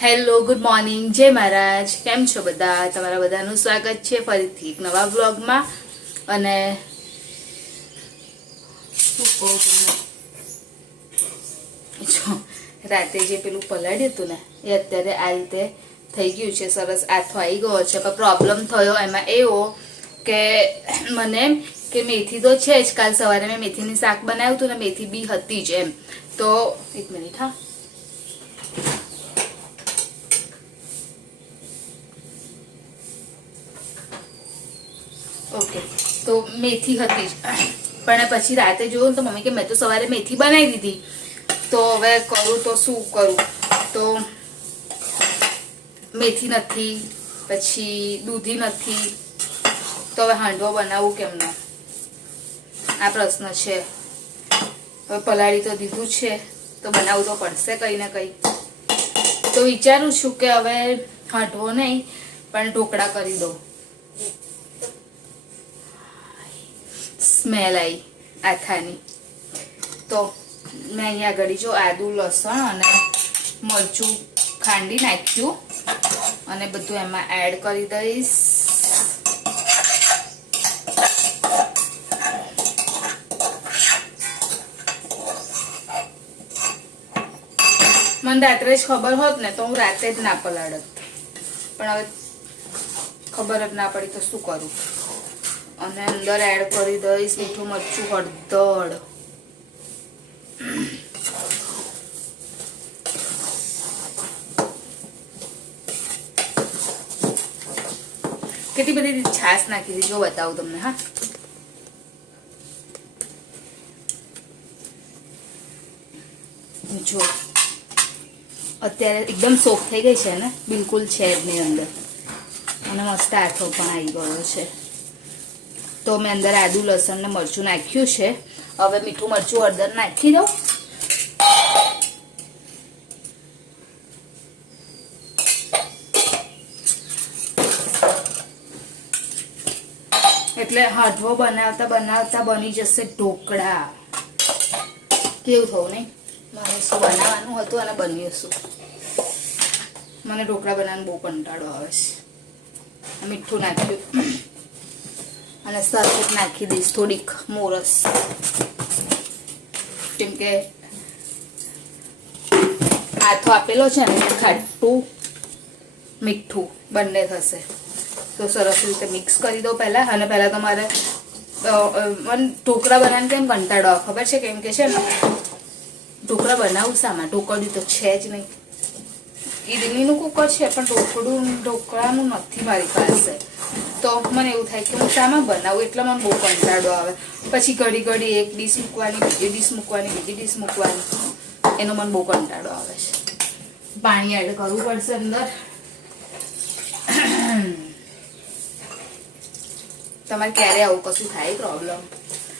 Hello, good morning, જય મહારાજ. કેમ છો બધા? તમારા બધાનું સ્વાગત છે ફરીથી એક નવા વ્લોગમાં. અને શું કહું તમને, જો રાતે જે પેલું પલાળ્યું હતું ને એ અત્યારે આ રીતે થઈ ગયું છે, સરસ આથો આવી ગયો છે. પણ પ્રોબ્લેમ થયો એમાં એવો કે મને કે મેથી તો છે જ, કાલ સવારે મેં મેથીની શાક બનાવ્યું હતું ને મેથી બી હતી જ એમ. તો એક મિનિટ, હા, ઓકે. તો મેથી હતી જ, પણ પછી રાતે જોયું તો મમ્મી કે મેં તો સવારે મેથી બનાવી દીધી, તો હવે કરું તો શું કરું? તો મેથી નથી, પછી દૂધી નથી, તો હવે હાંડવો બનાવવું કેમનો, આ પ્રશ્ન છે. હવે પલાળી તો દીધું છે, તો બનાવવું તો પડશે કંઈ ને કંઈ. તો વિચારું છું કે હવે હાંડવો નહીં પણ ઢોકળા કરી દઉં. સ્મેલ આવી આથાની. તો મેં અહીંયા આગળ જો આદુ, લસણ અને મરચું ખાંડી નાખ્યું અને બધું એમાં એડ કરી દઈશ. મને રાત્રે જ ખબર હોત ને તો હું રાતે જ ના પલાળત, પણ હવે ખબર જ ના પડી તો શું કરું. અને અંદર એડ કરી દઈશ મીઠું, મરચું, હળદર. કેટલી બધી છાશ નાખી દીધી જો બતાવું તમને. હા, જો અત્યારે એકદમ સોફ્ટ થઈ ગઈ છે ને, બિલકુલ છે જ નહીં અંદર, અને મસ્ત આથો પણ આવી ગયો છે. તો મેં અંદર આદુ, લસણ ને મરચું નાખ્યું છે. હવે મીઠું, મરચું, હળદર નાખી દઉં. એટલે હાંડવો બનાવતા બનાવતા બની જશે ઢોકળા. કેવું થયું નહીં? મારે શું બનાવવાનું હતું અને બન્યું શું? મને ઢોકળા બનાવવાનો બહુ કંટાળો આવે છે. મીઠું નાખ્યું અને સરખેટ નાખી દઈશ થોડીક મોરસ, કેમ કે આથો આપેલો છે ને, ખાટું મીઠું બંને થશે. તો સરસ રીતે મિક્સ કરી દઉં પહેલાં. અને પહેલાં તો મારે મને ઢોકળા બનાવવાનું કેમ કંટાળો આવે ખબર છે? કેમ કે છે ને ઢોકળા બનાવું શામાં, ઢોકળ્યું તો છે જ નહીં. ઈડલીનું કુકર છે પણ ઢોકળાનું નથી મારી પાસે. તો મને એવું થાય કે હું શામાં બનાવું, એટલે મને બહુ કંટાળો આવે. પછી ઘડી ઘડી એક ડીશ મૂકવાની, બીજી ડીશ મૂકવાની, બીજી ડીશ મૂકવાની, એનો મને બહુ કંટાળો આવે છે. પાણી એડ કરવું પડશે અંદર. તમારે ક્યારે આવું કશું થાય પ્રોબ્લેમ?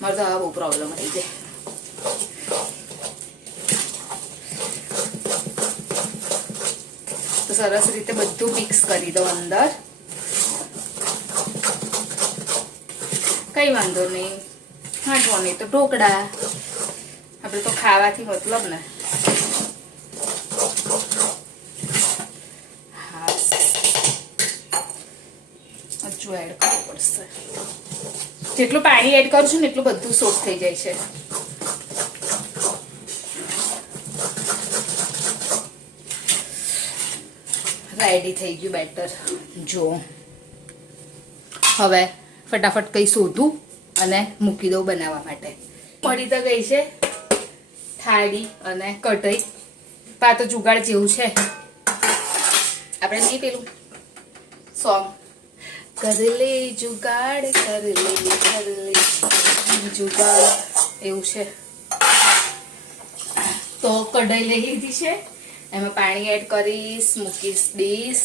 મારે તો આવા બહુ પ્રોબ્લેમ થઈ જાય. તો સરસ રીતે બધું મિક્સ કરી દો અંદર. કઈ વાંધો નહીં, હાંડવો નહીં તો ઢોકળા, આપણે તો ખાવાથી મતલબ ને. હા, હજુ એડ કરવું પડશે. જેટલું પાણી એડ કરું છું ને એટલું બધું સોફ્ટ થઈ જાય છે. રેડી થઈ ગયું બેટર. જો હવે ફટાફટ કંઈ શોધું અને મૂકી દઉં બનાવવા માટે. મળી તો ગઈ છે થાળી અને કઢાઈ. પા તો જુગાડ જેવું છે. આપણે નહીં પેલું સોંગ કર લે જુગાડ, કર લે જુગાડ, એવું છે. તો કઢાઈ લઈ લીધી છે, એમાં પાણી એડ કરીશ, મૂકીશ ડીશ.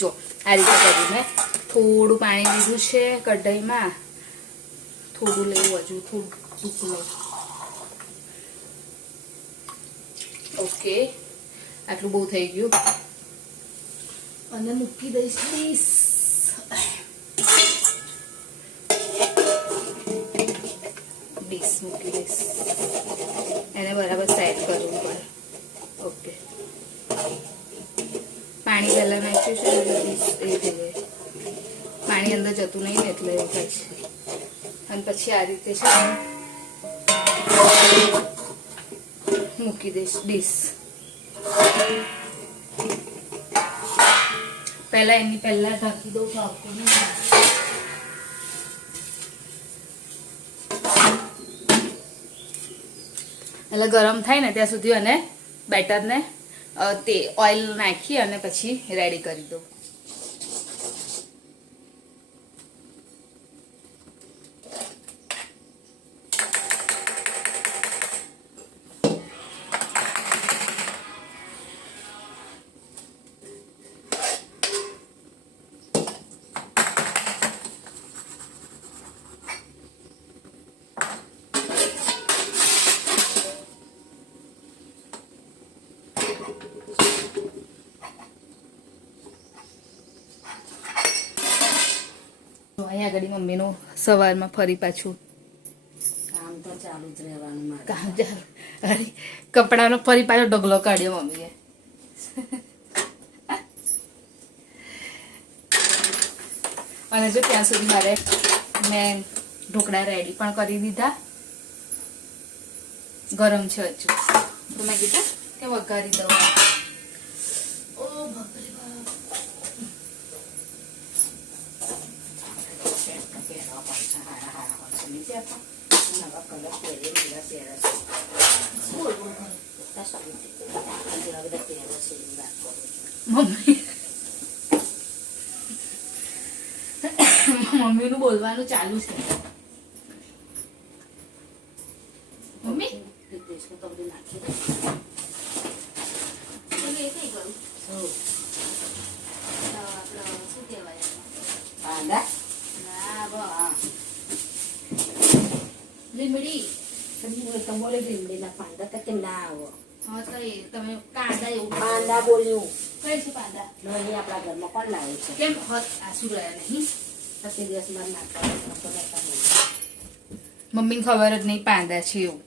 જો આ રીતે કરીને થોડું પાણી લીધું છે કઢાઈમાં. થોડું લેવું, હજુ થોડું લઉં. ઓકે, આટલું બહુ થઈ ગયું. અને મૂકી દઈશ ડીશ. ડીશ મૂકી દઈશ. એને બરાબર સેટ કરવું પડે. ઓકે, પાણી પહેલાં નાખ્યું છે એટલે ડીશ એ થઈ જાય. પાણી અંદર જતું નહીં ને એટલે એવું થાય છે. અને પછી આ રીતે છે મૂકી દઈશ ડીશ. પહેલાં એની પહેલાં ઢાંકી દઉં તો આવતું નહીં. એટલે ગરમ થાય ને ત્યાં સુધી અને બેટરને તે ઓઇલ નાખી અને પછી રેડી કરી દઉં. અહીંયા આગળ મમ્મીનું સવારમાં ફરી પાછું કામ તો ચાલુ જ રહેવાનું મારે. કામ ચાલુ. અરે કપડાનો ફરી પાછો ઢગલો કાઢ્યો મમ્મીએ. અને જો ત્યાં સુધી મારે મેં ઢોકળા રેડી પણ કરી દીધા. ગરમ છે હજુ તો મેં કીધું કે વઘારી દઉં. ઓ બાપરે બાપ. પહેરવા પડશે, હારા હારા પડશે. નીચે આપો નવા કલર પહેરીએ બધા પહેરે છે. બોલ બોલ. બધા સારી બધા પહેરે છે એવી વાત કરું છું. મમ્મીનું બોલવાનું ચાલુ છે. મમ્મી દેશનું તો બધું નાખી દે. એ કઈ ગયું? શું કહેવાય? કાંદા ના બા લીમડી. તમે બોલે લીમડીના પાંદા તો કેમ ના આવો? હા તો એ તમે કાંદા એવું પાંદા બોલ્યું કઈ છે પાંદા? નહીં આપણા ઘરમાં કોણ લાવે છે? કેમ આસુ રહ્યા નહીં? પછી દિવસમાં નાખવા મમ્મીને ખબર જ નહીં પાંદા છે એવું.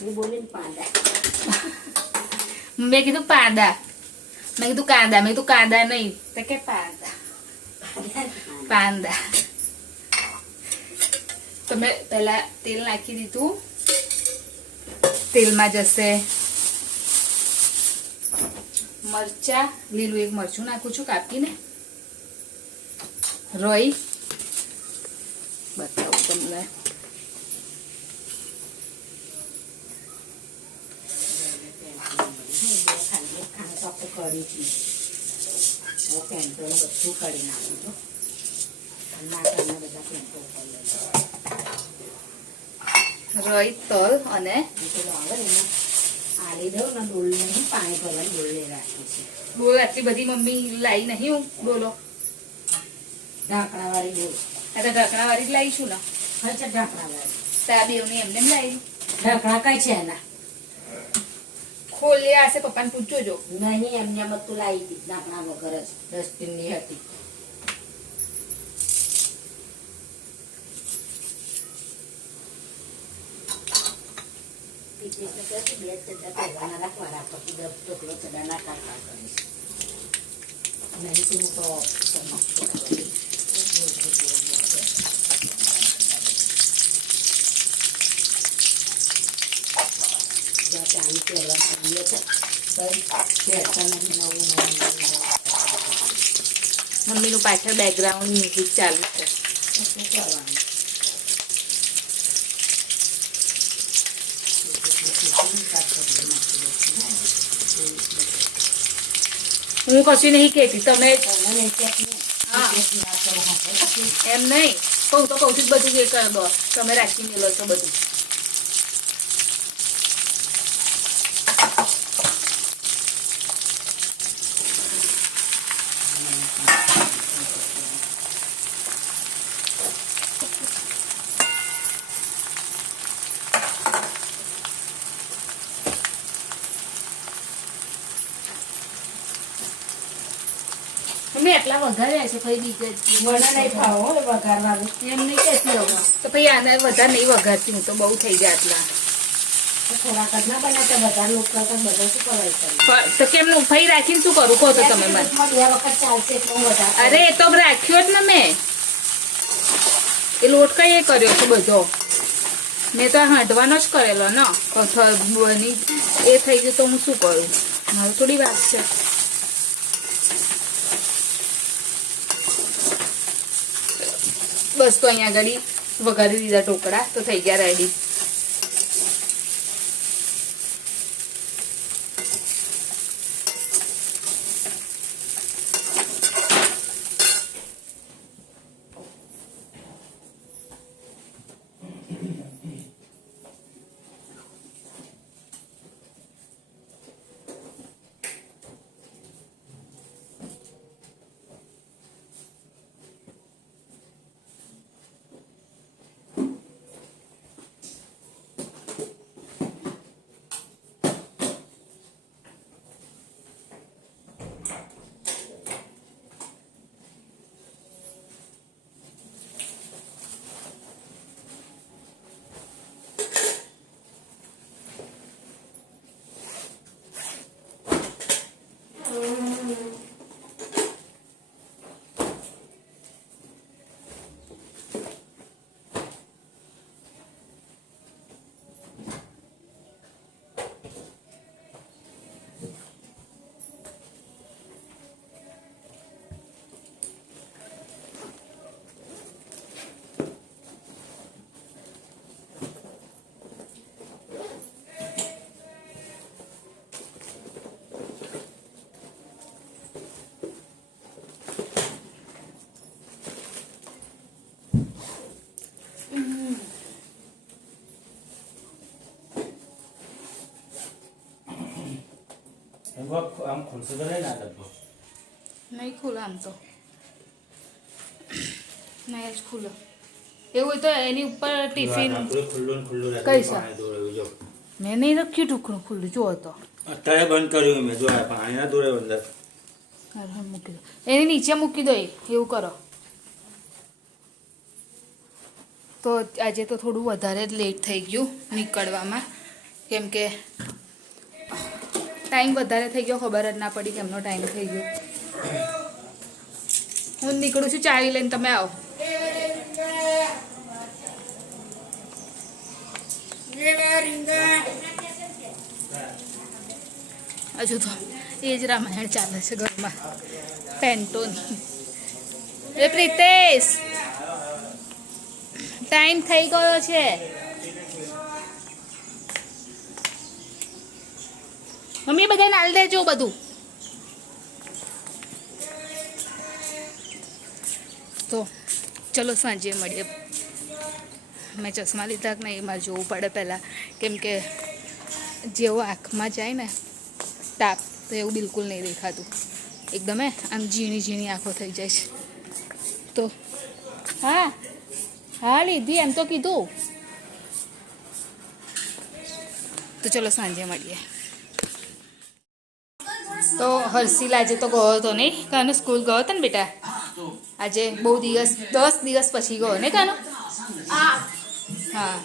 હું બોલીને પાંદા. મેં કીધું પાંદા. મેં કીધું કાંદા. મેં કીધું કાંદા નહીં તો કે પાંદા. પાંદા. તો મેં પહેલા તેલ નાખી દીધું. તેલમાં જશે મરચા. લીલું એક મરચું નાખું છું કાપીને. રોઈ બતાવું તમને. કરી છે પેન્ટો બધું કરી નાખું છું. નાખવાના બધા પેન્ટો રોઈ તલ અને આવે ને આલી દઉં ને ડોલ નહીં પાણી ભરવાની ડોલે રાખી છે. બોલ આટલી બધી મમ્મી લાવી નહીં હું બોલો. ઢાંકણાવાળી ડોલ. આ તો ઢાંકણાવાળી જ લાવીશું ને. અચ્છા ઢાંકણાવાળી. ત્યાં બેવને એમને એમ લાવી. ઢાંકણા કઈ છે એના? ખોલ્યા હશે પપ્પાને પૂછજો જો. નહીં એમને બધું લાવી હતી ઢાંકણા વગર જ ડસ્ટબિનની હતી. બે ચડા પહેરવાના રાખવાના પછી ઢોકળો ચડાના કાઢવા કરીશ. નહીં તું તો પાણી પહેરવા માંડીએ તો મમ્મીનું પાછળ બેકગ્રાઉન્ડ મ્યુઝિક ચાલુ છે. શું કરવાનું? હું કશું નહીં કહેતી તમે. હા એમ નહીં કહું તો કહું છું બધું એ કરી દો. તમે રાખી મેલો છો બધું. મેં એટલા વઘાર્યા છે ભાઈ બીજે મને નહીં ભાવ હો એ વઘારવાનું. એમ નહીં કહેતી હવે તો ભાઈ આને વધારે નહીં વઘારતી હું તો બહુ થઈ જાય આટલા થોડાક જ ના બનાવતા બધા લોકો કરતા બધા શું કરાય કરે. તો કેમ હું ભાઈ રાખીને શું કરું કહો તો તમે મને દિવસમાં 2 વખત ચાલશે એટલું વધારે. અરે એ તો રાખ્યો જ ને મેં એ લોટ કઈ એ કર્યો છે બધો મેં તો હાંડવાનો જ કરેલો ને બની એ થઈ ગયું તો હું શું કરું મારું થોડી વાત છે બસ તો અહીંયા આગળ વઘારી દીધા ઢોકળા તો થઈ ગયા રેડી આમ ખુલશે તો નહીં ના ડબ્બો નહીં ખુલે આમ તો નહીં જ ખુલ્લો એવું હોય તો એની ઉપર ટિફિન ખુલ્લું ને ખુલ્લું કઈ રાખી સા? પાણી દોરેલું જો મેં નહીં રાખ્યું ઢોકળું ખુલ્લું જો તો અત્યારે બંધ કર્યું મેં જોયા પાણી ના દોરે અંદર મૂકી દો એની નીચે મૂકી દો એવું કરો તો આજે તો થોડું વધારે જ લેટ થઈ ગયું નીકળવામાં કેમ કે ટાઈમ વધારે થઈ ગયો ખબર જ ના પડી કેમનો ટાઈમ થઈ ગયો હું નીકળું છું ચાવી લઈને તમે આવો હજુ તો એ જ રામાયણ ચાલે છે ઘરમાં પેન્ટોની એ પ્રિતેશ ટાઈમ થઈ ગયો છે મમ્મી બધાને નાલ દેજો બધું તો ચલો સાંજે મળીએ મેં ચશ્મા લીધા કે નહીં એ મારે જોવું પડે પહેલાં કેમ કે જેવો આંખમાં જાય ને તાપ તો એવું બિલકુલ નહીં દેખાતું એકદમ આમ ઝીણી ઝીણી આંખો થઈ જાય છે તો હા હા લીધી એમ તો કીધું તો ચલો સાંજે મળીએ તો હર્ષિલ આજે તો ગયો હતો નહીં કાનો સ્કૂલ ગયો હતો ને બેટા આજે બહુ દિવસ 10 દિવસ પછી ગયો ને કાનો હા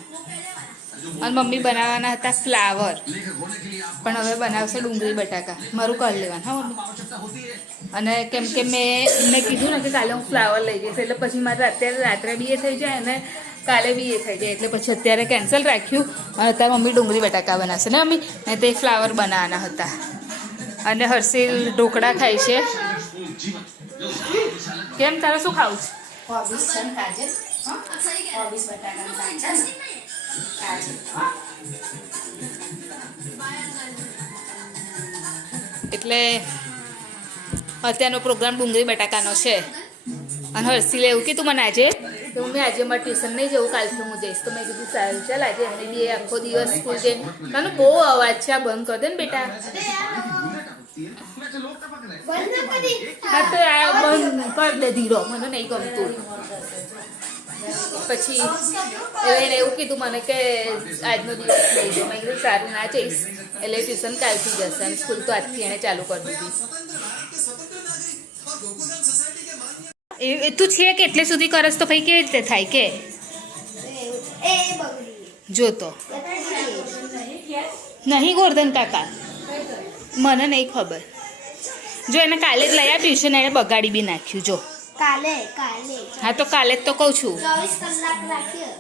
અને મમ્મી બનાવવાના હતા ફ્લાવર પણ હવે બનાવશે ડુંગળી બટાકા મારું કરી લેવાનું હા મમ્મી અને કેમ કે મેં કીધું ને કે કાલે હું ફ્લાવર લઈ જઈશ એટલે પછી મારે અત્યારે રાત્રે બી એ થઈ જાય અને કાલે બી એ થઈ જાય એટલે પછી અત્યારે કેન્સલ રાખ્યું અને અત્યારે મમ્મી ડુંગળી બટાકા બનાવશે ને મમ્મી ને તે ફ્લાવર બનાવવાના હતા અને હર્ષિલ ઢોકળા ખાય છે કેમ તારે શું ખાવું છે કોબીસ છે ને કાજે કોબીસ બટાકાનું શાક છે ને કાજે એટલે અત્યારનો પ્રોગ્રામ ડુંગળી બટાકાનો છે અને હર્ષિલે એવું કીધું મને આજે કે મમ્મી આજે મારે ટ્યુશન નહીં જવું કાલથી હું જઈશ તો મેં કીધું સારું ચાલ આજે એમને બી આખો દિવસ સ્કૂલ જઈને કાનો બહુ અવાજ છે આ બંધ કરી દે ને બેટા હા તો આ બંધ કરી દે ધીરો મને નહીં ગમતું પછી એને એવું કીધું મને કે આજનો દિવસ લઈ જાઓ મેં કીધું સારું ના જઈશ એટલે ટ્યુશન કાલથી જશે અને સ્કૂલ તો આજથી એણે ચાલુ કરી દીધી એ તું છે કે એટલે સુધી કરસ તો ભાઈ કેવી રીતે થાય કે જો તો નહીં ગોરધન કાકા મને નહીં ખબર જો એને કાલે જ લઈ આપ્યું છે ને એને બગાડી બી નાખ્યું જો કાલે હા તો કાલે જ તો કહું છું 24 કલાક રાખ્યો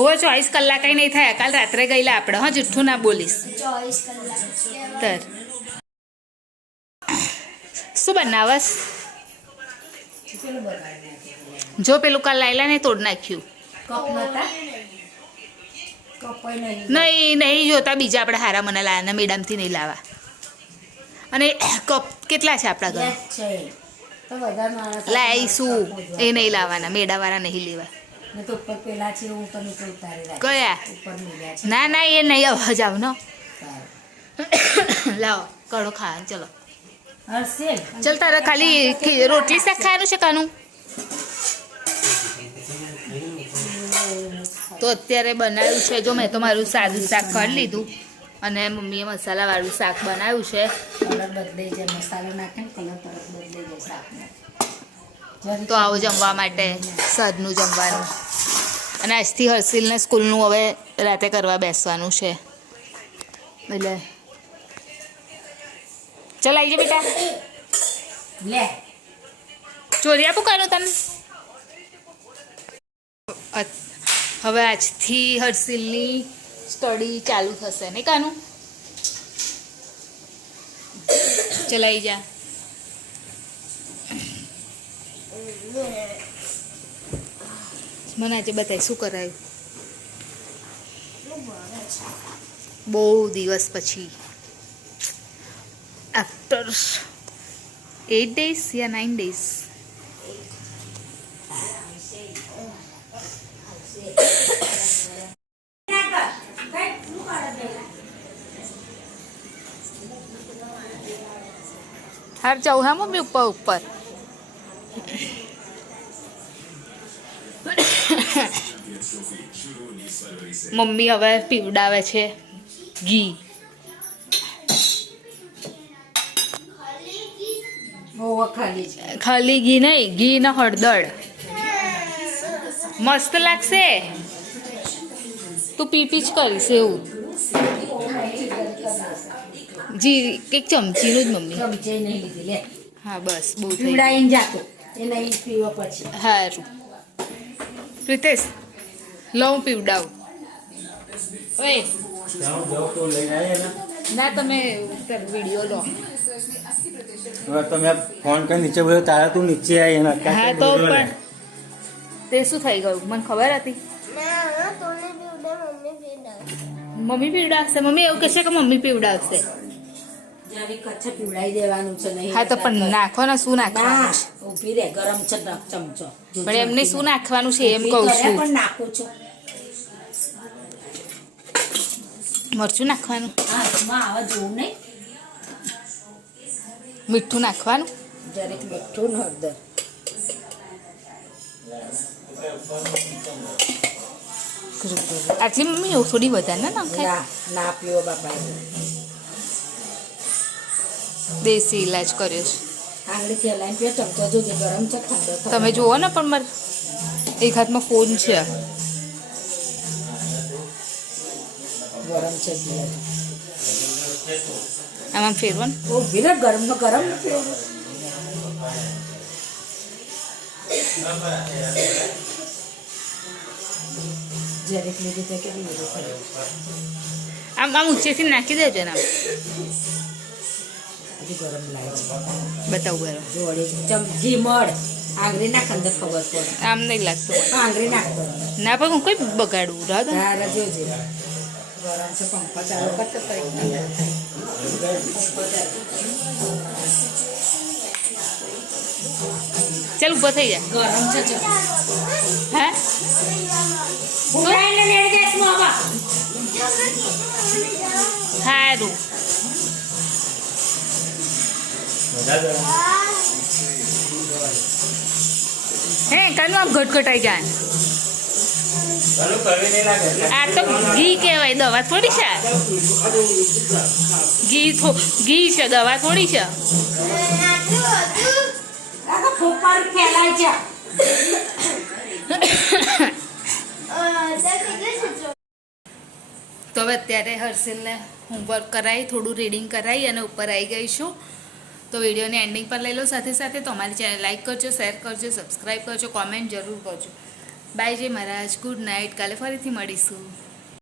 ઓહો 24 કલાક કંઈ નહીં થયા કાલ રાત્રે ગયેલા આપણે હા જુઠ્ઠું ના બોલીશ 24 કલાક તર શું બનાવસ પેલું બગાડી નાખ્યું. જો પેલું કાલ લાયલા ને તોડ નાખ્યું કપ નતા કપાઈ નહીં નહીં જોતા બીજા આપણે હારા મને લાવવાના મેડમથી નહીં લાવવા અને કપ કેટલા છે આપણા ઘરે યાદ છે તો બધા માણસ લાવીશું એ નહીં લાવવાના મેડાવાળા નહીં લેવા ને તો ઉપર પેલા છે હું તો નીચે ઉતારી રાખી કયા ઉપર મળ્યા છે ના ના એ નહીં અવાજ આવ નો સારું. લાવો કડો ખાવાનું ચલો હર્ષેલ ચલ તારે ખાલી રોટલી શાક ખાવાનું છે કાનું તો અત્યારે બનાવ્યું છે જો મેં તો મારું સાદું શાક કરી લીધું અને મમ્મીએ મસાલાવાળું શાક બનાવ્યું છે કલર બદલાઈ જાય મસાલો નાખે ને કલર તરત બદલાઈ જાય શાકનો તો આવો જમવા માટે સદનું જમવાનું અને આજથી હર્ષિલને સ્કૂલનું હવે રાતે કરવા બેસવાનું છે એટલે ચલ આવી જા બેટા લે ચોરી આપું કાનું તને હવે આજથી હર્ષિલની સ્ટડી ચાલુ થશે ને કાનું ચલાઈ જા મને આજે બતાય શું કરાયું બહુ દિવસ પછી આફ્ટર 8 days યા 9 days હાર જાઉં હા મમ્મી ઉપર ઉપર મમ્મી હવે પીવડાવે છે ઘી બહુ ખાલી છે ખાલી ઘી નહીં ઘી ને હળદર મસ્ત લાગશે તું પી જ કરીશ એવું જી એક ચમચીનું જ મમ્મી ચમચે નહીં લીધી લે હા બસ બહુ થઈ પીવડાઈને જાતો એ નહીં પીવો પછી સારું પ્રિતેશ લઉં પીવડાવું ઓય ના તમે વિડીયો લો તમે ફોન કરી નીચે બોલ્યો તારા તું નીચે આવી એના હા તો પણ તે શું થઈ ગયું મને ખબર હતી મમ્મી પીવડાવશે મમ્મી એવું કહેશે કે મમ્મી પીવડાવશે જ્યારે કચ્છ પીવડાવી દેવાનું છે નહીં હા તો પણ નાખો ને શું નાખવાનું ના ઊભી રહે ગરમ છે ચમચો પણ એમને શું નાખવાનું છે એમ કહું છું પણ નાખું છું મરચું નાખવાનું હા એમાં આવા જોવું નહીં મીઠું નાખવાનું જરીક મીઠું ને હળદર આટલી મમ્મી એવું થોડી વધારે ના નાખાય ના ના પીવો બાપા દેશી ઇલાજ કર્યો છે આંગળીથી હલાઈને પીવો ચમચો જોજે ગરમ છે ઠંડો થયો. તમે જુઓ ને પણ મારે એક હાથમાં ફોન છે ગરમ છે પીવો. આમાં ફેરવો ને ઊભી રહે ગરમનો ગરમ ને પીવો. જરીક લીધી તો કેટલી બધું પડે. આમ ઊંચેથી નાખી દેજો ને આમ હજી ગરમ લાગે છે બતાવું બરાબર જોડે ચમચી મળ આંગળી નાખ અંદર ખબર પડે આમ નહીં લાગતું આંગળી નાખતો ના પણ હું કોઈ બગાડું રાહ દો. તારા જોજે ગરમ છે પંખો ચાલુ કરતો ચાલ ઊભો થઈ જા ગરમ છે ચમચી. હે ઉડાઈને લેડી દેશ બાબા સારું હે કાનું આમ ઘટઘટાઈ જાય આ તો ઘી કહેવાય દવા થોડી છે આ. ઘી છે દવા થોડી છે ફૂફાડ ફેલાય છે તો હવે અત્યારે હર્ષિલને હોમવર્ક કરાવી, થોડું રીડિંગ કરાવી અને ઉપર આવી ગઈ છું. તો વિડીયોને એન્ડિંગ પર લઈ લો. સાથે સાથે તો અમારી ચેનલ લાઈક કરજો, શેર કરજો, સબસ્ક્રાઈબ કરજો, કોમેન્ટ જરૂર કરજો. બાય જય મહારાજ, ગુડ નાઇટ. કાલે ફરીથી મળીશું.